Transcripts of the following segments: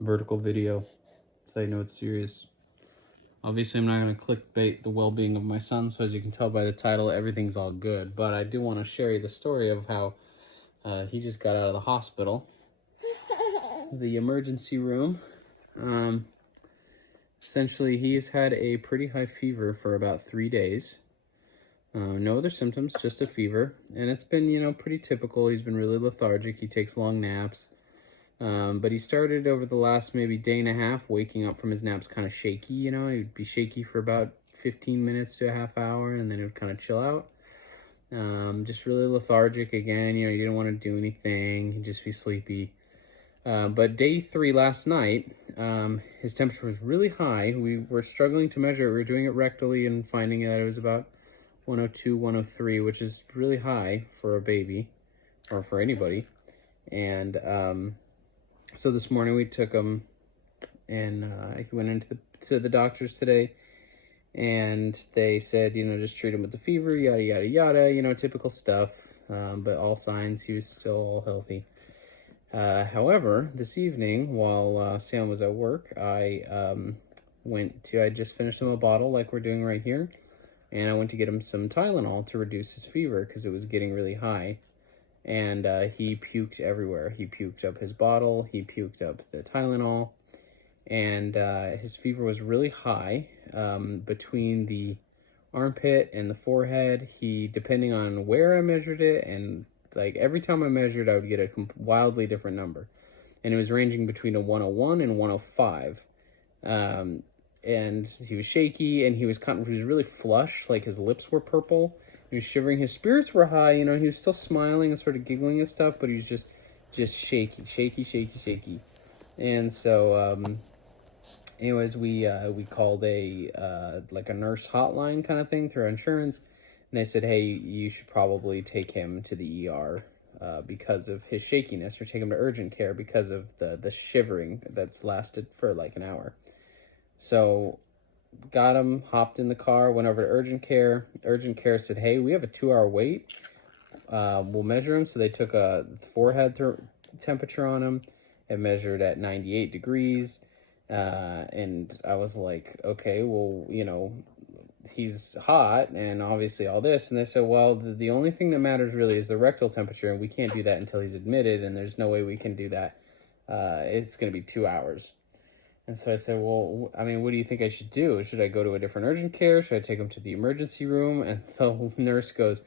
vertical video, so I know it's serious. Obviously, I'm not going to clickbait the well-being of my son, so as you can tell by the title, everything's all good. But I do want to share you the story of how he just got out of the hospital, the emergency room. Essentially, he has had a pretty high fever for about 3 days. No other symptoms, just a fever. And it's been, pretty typical. He's been really lethargic. He takes long naps. But he started over the last maybe day and a half waking up from his naps kind of shaky, He'd be shaky for about 15 minutes to a half hour, and then it would kind of chill out. Just really lethargic again, you didn't want to do anything. He'd just be sleepy. But day 3 last night, his temperature was really high. We were struggling to measure it. We were doing it rectally and finding that it was about 102, 103, which is really high for a baby or for anybody. And so this morning we took him, and he went into the doctors today, and they said, just treat him with the fever, yada, yada, yada, typical stuff. But all signs, he was still all healthy. However, this evening, while Sam was at work, I just finished him a bottle like we're doing right here, and I went to get him some Tylenol to reduce his fever because it was getting really high. And he puked everywhere. He puked up his bottle, he puked up the Tylenol, and his fever was really high between the armpit and the forehead. Depending on where I measured it, and like every time I measured, I would get a wildly different number. And it was ranging between a 101 and 105. And he was shaky, and he was really flush, like his lips were purple. He was shivering. His spirits were high, he was still smiling and sort of giggling and stuff, but he was just shaky. And so, anyways, we called a nurse hotline kind of thing through our insurance. And they said, hey, you should probably take him to the ER because of his shakiness, or take him to urgent care because of the shivering that's lasted for like an hour. So got him, hopped in the car, went over to urgent care. Urgent care said, hey, we have a 2-hour wait. We'll measure him. So they took a forehead temperature on him and measured at 98 degrees. And I was like, okay, well, he's hot and obviously all this. And they said, well, the only thing that matters really is the rectal temperature, and we can't do that until he's admitted, and there's no way we can do that. It's going to be 2 hours. And so I said, well, what do you think I should do? Should I go to a different urgent care? Should I take him to the emergency room? And the nurse goes,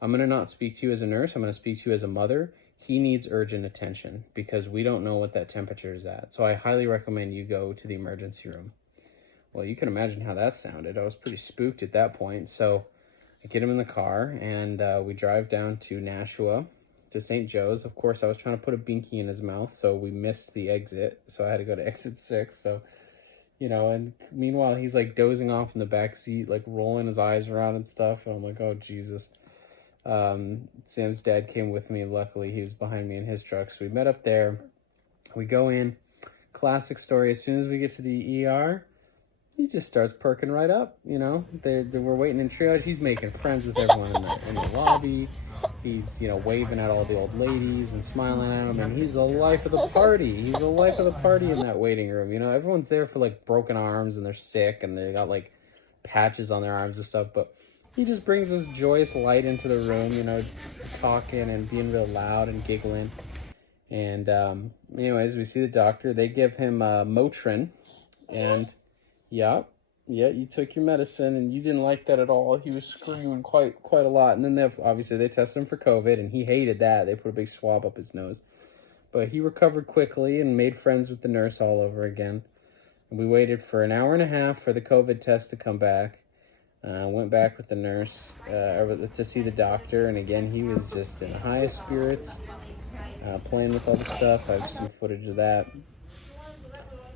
I'm going to not speak to you as a nurse. I'm going to speak to you as a mother. He needs urgent attention because we don't know what that temperature is at. So I highly recommend you go to the emergency room. Well, you can imagine how that sounded. I was pretty spooked at that point. So I get him in the car, and we drive down to Nashua, to St. Joe's. Of course, I was trying to put a binky in his mouth, so we missed the exit. So I had to go to exit 6. So, and meanwhile, he's like dozing off in the back seat, like rolling his eyes around and stuff. And I'm like, oh, Jesus. Sam's dad came with me. Luckily, he was behind me in his truck. So we met up there. We go in. Classic story. As soon as we get to the ER, he just starts perking right up, They were waiting in triage. He's making friends with everyone in the lobby. He's, waving at all the old ladies and smiling at them. And he's the life of the party. He's the life of the party in that waiting room. Everyone's there for, like, broken arms, and they're sick, and they got, like, patches on their arms and stuff. But he just brings this joyous light into the room, talking and being real loud and giggling. And, anyways, we see the doctor. They give him Motrin, and... Yeah, you took your medicine, and you didn't like that at all. He was screaming quite a lot. And then they tested him for COVID, and he hated that. They put a big swab up his nose. But he recovered quickly and made friends with the nurse all over again. And we waited for an hour and a half for the COVID test to come back. Went back with the nurse to see the doctor, and again, he was just in the highest spirits, playing with all the stuff. I have some footage of that.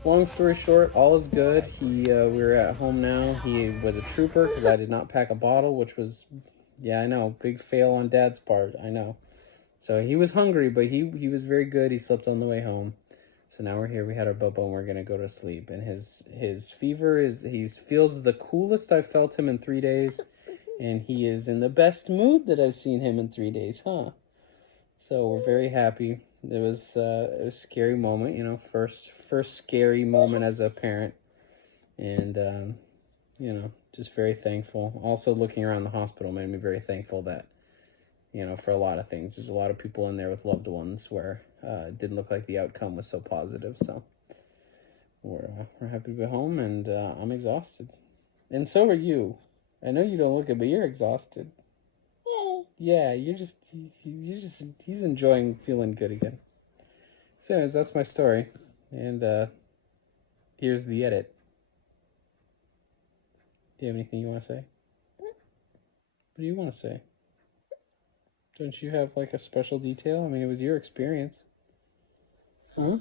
Long story short, all is good. We're at home now. He was a trooper because I did not pack a bottle, which was, I know, big fail on Dad's part. I know. So he was hungry, but he was very good. He slept on the way home. So now we're here. We had our bubble, and we're gonna go to sleep. And his fever he feels the coolest I've felt him in 3 days, and he is in the best mood that I've seen him in 3 days, huh? So we're very happy. it was a scary moment, you know, first scary moment as a parent, and you know, just very thankful. Also, looking around the hospital made me very thankful that, you know, for a lot of things, there's a lot of people in there with loved ones where it didn't look like the outcome was so positive. So we're happy to be home, and I'm exhausted, and so are you. I know you don't look it, but you're exhausted. Yeah, he's enjoying feeling good again. So anyways, that's my story, and here's the edit. Do you have anything you want to say? What do you want to say? Don't you have like a special detail? I mean, it was your experience. Huh?